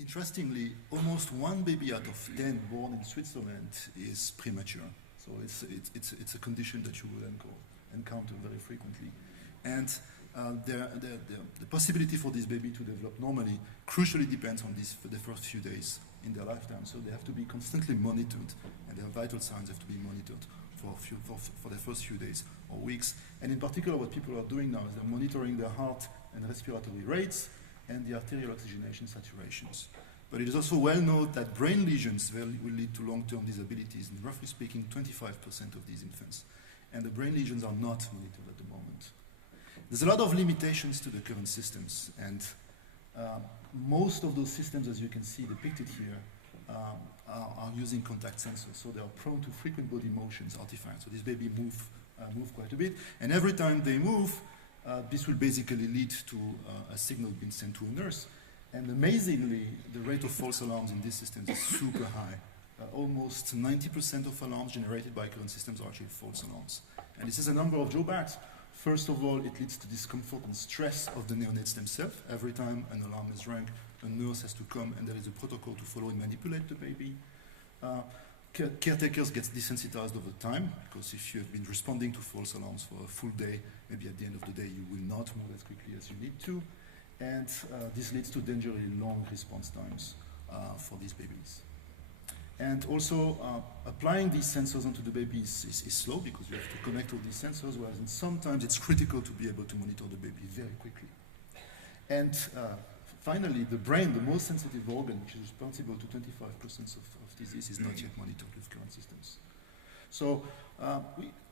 interestingly, almost 1 baby out of 10 born in Switzerland is premature. So it's a condition that you will encounter very frequently. And the possibility for this baby to develop normally crucially depends on the first few days in their lifetime. So they have to be constantly monitored, and their vital signs have to be monitored for the first few days or weeks. And in particular, what people are doing now is they're monitoring their heart and respiratory rates and the arterial oxygenation saturations. But it is also well known that brain lesions will lead to long-term disabilities, and roughly speaking, 25% of these infants. And the brain lesions are not monitored at the moment. There's a lot of limitations to the current systems, and most of those systems, as you can see depicted here, are using contact sensors, so they are prone to frequent body motions, artifacts. So this baby move quite a bit, and every time they move, this will basically lead to a signal being sent to a nurse. And amazingly, the rate of false alarms in these systems is super high. Almost 90% of alarms generated by current systems are actually false alarms. And this is a number of drawbacks. First of all, it leads to discomfort and stress of the neonates themselves. Every time an alarm is rung, a nurse has to come, and there is a protocol to follow and manipulate the baby. Caretakers get desensitized over time, because if you have been responding to false alarms for a full day, maybe at the end of the day you will not move as quickly as you need to. And this leads to dangerously long response times for these babies. And also, applying these sensors onto the baby is slow, because you have to connect all these sensors, whereas sometimes it's critical to be able to monitor the baby very quickly. And finally, the brain, the most sensitive organ, which is responsible to 25% of disease, is not yet monitored with current systems. So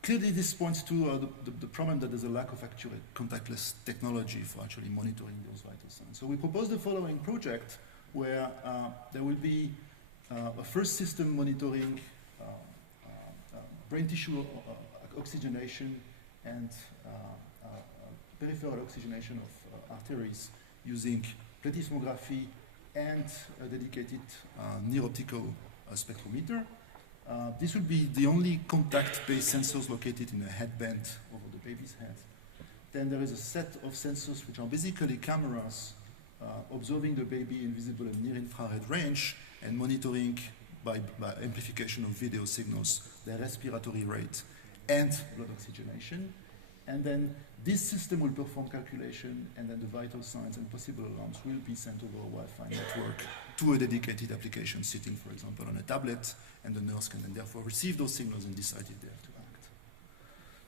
clearly this points to the problem that there's a lack of accurate contactless technology for actually monitoring those vital signs. So we propose the following project, where there will be a first system monitoring brain tissue oxygenation and peripheral oxygenation of arteries using plethysmography and a dedicated near-optical spectrometer. This would be the only contact-based sensors located in a headband over the baby's head. Then there is a set of sensors which are basically cameras observing the baby in visible and near-infrared range and monitoring by amplification of video signals their respiratory rate and blood oxygenation. And then this system will perform calculation, and then the vital signs and possible alarms will be sent over a Wi-Fi network to a dedicated application sitting, for example, on a tablet, and the nurse can then therefore receive those signals and decide if they have to act.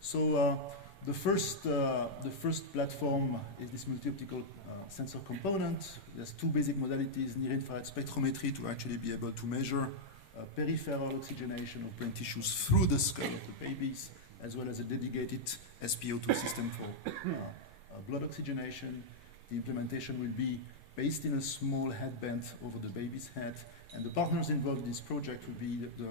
So the first platform is this multi-optical sensor component. There's two basic modalities: near-infrared spectrometry to actually be able to measure peripheral oxygenation of brain tissues through the skull of the babies, as well as a dedicated SpO2 system for blood oxygenation. The implementation will be based in a small headband over the baby's head, and the partners involved in this project will be the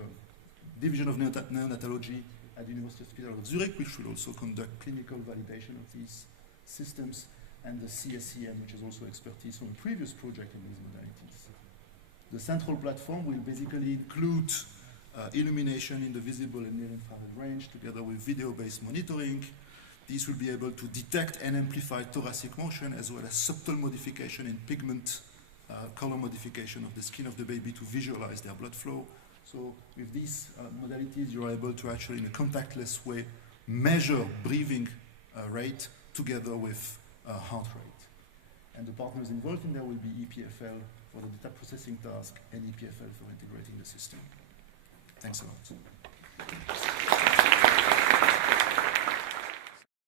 Division of Neonatology at the University Hospital of Zurich, which will also conduct clinical validation of these systems, and the CSCM, which is also expertise from a previous project in these modalities. The central platform will basically include illumination in the visible and near-infrared range, together with video-based monitoring. These will be able to detect and amplify thoracic motion, as well as subtle modification in pigment, color modification of the skin of the baby to visualize their blood flow. So with these modalities, you are able to actually, in a contactless way, measure breathing rate together with heart rate. And the partners involved in there will be EPFL for the data processing task and EPFL for integrating the system. Thanks a lot.